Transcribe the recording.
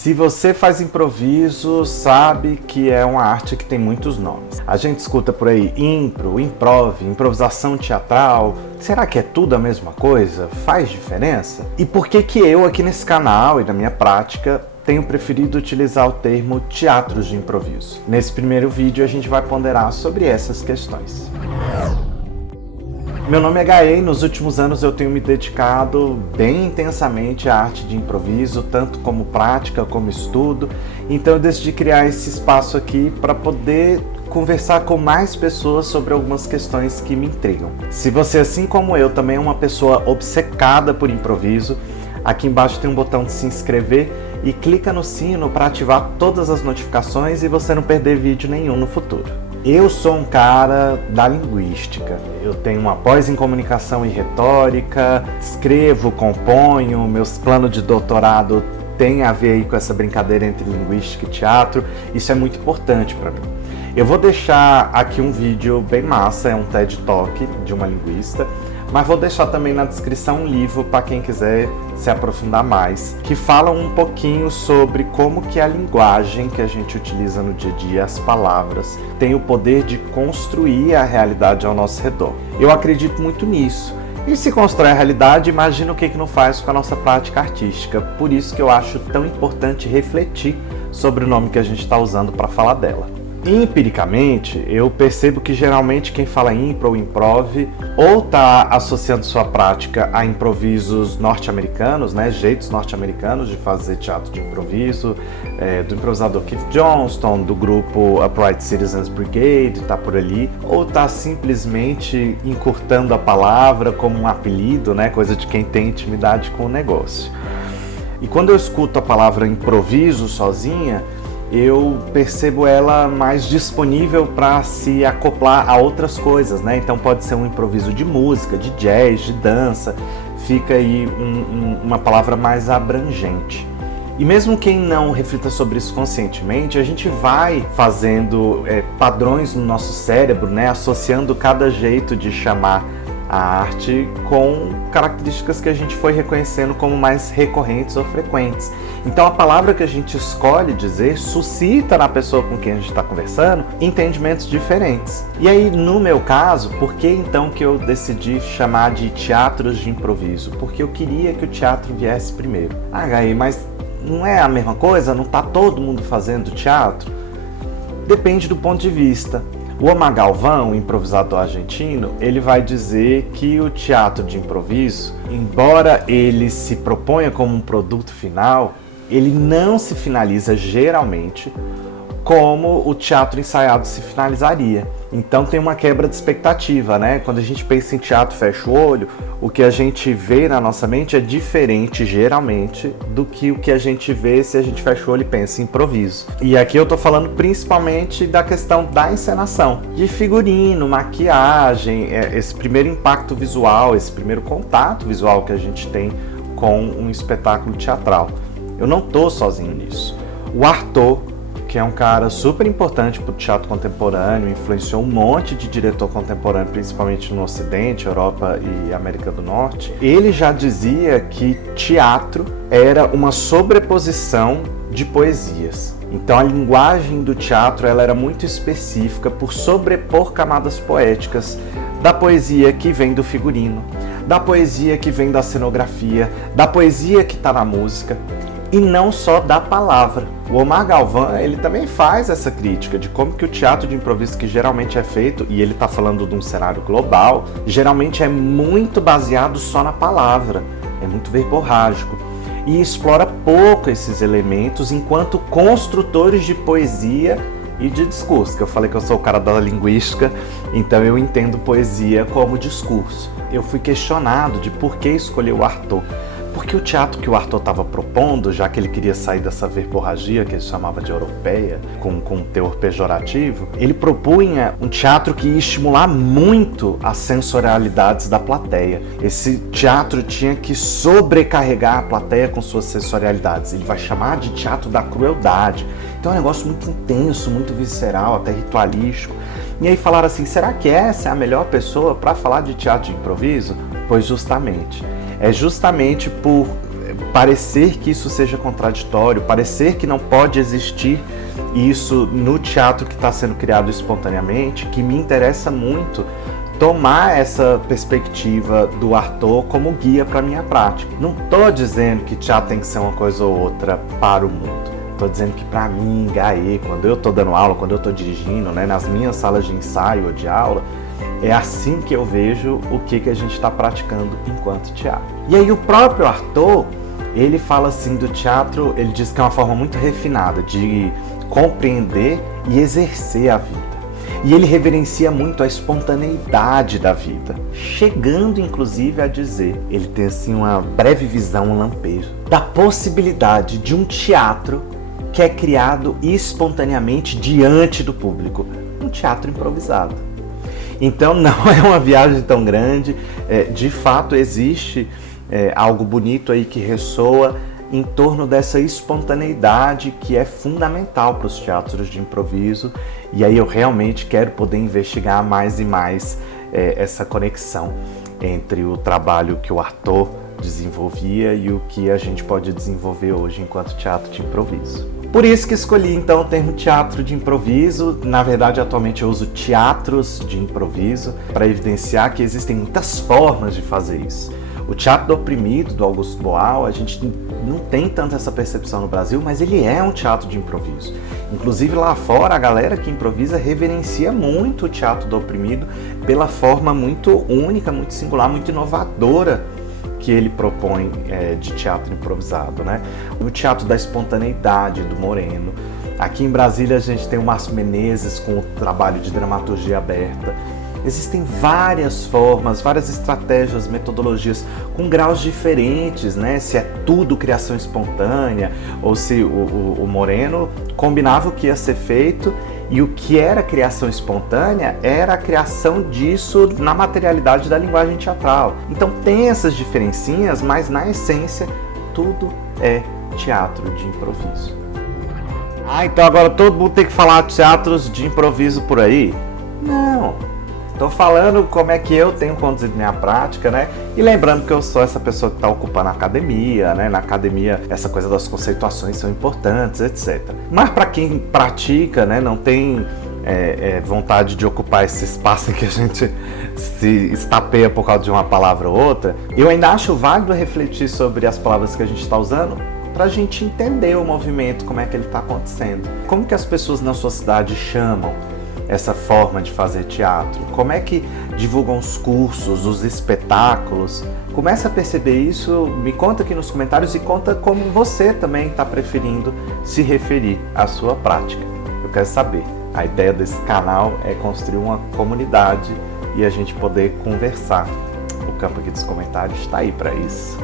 Se você faz improviso, sabe que é uma arte que tem muitos nomes. A gente escuta por aí impro, improv, improvisação teatral. Será que é tudo a mesma coisa? Faz diferença? E por que eu aqui nesse canal e na minha prática tenho preferido utilizar o termo teatros de improviso? Nesse primeiro vídeo a gente vai ponderar sobre essas questões. Meu nome é Gaê e nos últimos anos eu tenho me dedicado bem intensamente à arte de improviso, tanto como prática como estudo. Então eu decidi criar esse espaço aqui para poder conversar com mais pessoas sobre algumas questões que me intrigam. Se você, assim como eu, também é uma pessoa obcecada por improviso, aqui embaixo tem um botão de se inscrever e clica no sino para ativar todas as notificações e você não perder vídeo nenhum no futuro. Eu sou um cara da linguística, eu tenho uma pós em comunicação e retórica, escrevo, componho, meus planos de doutorado têm a ver aí com essa brincadeira entre linguística e teatro, isso é muito importante para mim. Eu vou deixar aqui um vídeo bem massa, é um TED Talk de uma linguista, mas vou deixar também na descrição um livro para quem quiser se aprofundar mais, que fala um pouquinho sobre como que a linguagem que a gente utiliza no dia a dia, as palavras, tem o poder de construir a realidade ao nosso redor. Eu acredito muito nisso. E se constrói a realidade, imagina o que não faz com a nossa prática artística. Por isso que eu acho tão importante refletir sobre o nome que a gente está usando para falar dela. Empiricamente, eu percebo que geralmente quem fala impro ou improv ou está associando sua prática a improvisos norte-americanos, né, jeitos norte-americanos de fazer teatro de improviso, do improvisador Keith Johnston, do grupo Upright Citizens Brigade, está por ali, ou está simplesmente encurtando a palavra como um apelido, né, coisa de quem tem intimidade com o negócio. E quando eu escuto a palavra improviso sozinha, eu percebo ela mais disponível para se acoplar a outras coisas, né? Então pode ser um improviso de música, de jazz, de dança, fica aí uma palavra mais abrangente. E mesmo quem não reflita sobre isso conscientemente, a gente vai fazendo padrões no nosso cérebro, né? Associando cada jeito de chamar a arte com características que a gente foi reconhecendo como mais recorrentes ou frequentes. Então a palavra que a gente escolhe dizer suscita na pessoa com quem a gente está conversando entendimentos diferentes. E aí, no meu caso, por que então que eu decidi chamar de teatros de improviso? Porque eu queria que o teatro viesse primeiro. Ah, Gaí, mas não é a mesma coisa? Não está todo mundo fazendo teatro? Depende do ponto de vista. O Omar Galvão, improvisador argentino, ele vai dizer que o teatro de improviso, embora ele se proponha como um produto final, ele não se finaliza geralmente como o teatro ensaiado se finalizaria. Então tem uma quebra de expectativa, né? Quando a gente pensa em teatro fecha o olho, o que a gente vê na nossa mente é diferente, geralmente, do que o que a gente vê se a gente fecha o olho e pensa em improviso. E aqui eu tô falando principalmente da questão da encenação, de figurino, maquiagem, esse primeiro impacto visual, esse primeiro contato visual que a gente tem com um espetáculo teatral. Eu não tô sozinho nisso. O Artaud, que é um cara super importante para o teatro contemporâneo, influenciou um monte de diretor contemporâneo, principalmente no Ocidente, Europa e América do Norte. Ele já dizia que teatro era uma sobreposição de poesias. Então a linguagem do teatro ela era muito específica por sobrepor camadas poéticas da poesia que vem do figurino, da poesia que vem da cenografia, da poesia que está na música. E não só da palavra. O Omar Galvão, ele também faz essa crítica de como que o teatro de improviso que geralmente é feito, e ele está falando de um cenário global, geralmente é muito baseado só na palavra, é muito verborrágico. E explora pouco esses elementos enquanto construtores de poesia e de discurso, que eu falei que eu sou o cara da linguística, então eu entendo poesia como discurso. Eu fui questionado de por que escolher o Artaud. Porque o teatro que o Artaud estava propondo, já que ele queria sair dessa verborragia que ele chamava de europeia, com um teor pejorativo, ele propunha um teatro que ia estimular muito as sensorialidades da plateia. Esse teatro tinha que sobrecarregar a plateia com suas sensorialidades. Ele vai chamar de teatro da crueldade. Então é um negócio muito intenso, muito visceral, até ritualístico. E aí falaram assim, será que essa é a melhor pessoa para falar de teatro de improviso? Pois justamente. É justamente por parecer que isso seja contraditório, parecer que não pode existir isso no teatro que está sendo criado espontaneamente, que me interessa muito tomar essa perspectiva do Arthur como guia para a minha prática. Não estou dizendo que teatro tem que ser uma coisa ou outra para o mundo. Estou dizendo que para mim, Gaê, quando eu estou dando aula, quando eu estou dirigindo, né, nas minhas salas de ensaio ou de aula, é assim que eu vejo o que a gente está praticando enquanto teatro. E aí o próprio Arthur, ele fala assim do teatro, ele diz que é uma forma muito refinada de compreender e exercer a vida. E ele reverencia muito a espontaneidade da vida, chegando inclusive a dizer, ele tem assim uma breve visão, um lampejo, da possibilidade de um teatro que é criado espontaneamente diante do público, um teatro improvisado. Então não é uma viagem tão grande, de fato existe algo bonito aí que ressoa em torno dessa espontaneidade que é fundamental para os teatros de improviso, e aí eu realmente quero poder investigar mais e mais essa conexão entre o trabalho que o Arthur desenvolvia e o que a gente pode desenvolver hoje enquanto teatro de improviso. Por isso que escolhi então o termo teatro de improviso. Na verdade, atualmente eu uso teatros de improviso para evidenciar que existem muitas formas de fazer isso. O teatro do oprimido, do Augusto Boal, a gente não tem tanto essa percepção no Brasil, mas ele é um teatro de improviso. Inclusive lá fora, a galera que improvisa reverencia muito o teatro do oprimido pela forma muito única, muito singular, muito inovadora que ele propõe de teatro improvisado, né? O teatro da espontaneidade do Moreno. Aqui em Brasília a gente tem o Márcio Menezes com o trabalho de dramaturgia aberta. Existem várias formas, várias estratégias, metodologias com graus diferentes, né? Se é tudo criação espontânea ou se o Moreno combinava o que ia ser feito e o que era criação espontânea era a criação disso na materialidade da linguagem teatral. Então tem essas diferencinhas, mas na essência tudo é teatro de improviso. Então agora todo mundo tem que falar teatros de improviso por aí? Não. Estou falando como é que eu tenho conduzido minha prática, né? E lembrando que eu sou essa pessoa que está ocupando a academia, né? Na academia, essa coisa das conceituações são importantes, etc. Mas para quem pratica, né? Não tem vontade de ocupar esse espaço em que a gente se estapeia por causa de uma palavra ou outra, eu ainda acho válido refletir sobre as palavras que a gente está usando para a gente entender o movimento, como é que ele está acontecendo. Como que as pessoas na sua cidade chamam essa forma de fazer teatro? Como é que divulgam os cursos, os espetáculos? Começa a perceber isso, me conta aqui nos comentários e conta como você também está preferindo se referir à sua prática. Eu quero saber. A ideia desse canal é construir uma comunidade e a gente poder conversar. O campo aqui dos comentários está aí para isso.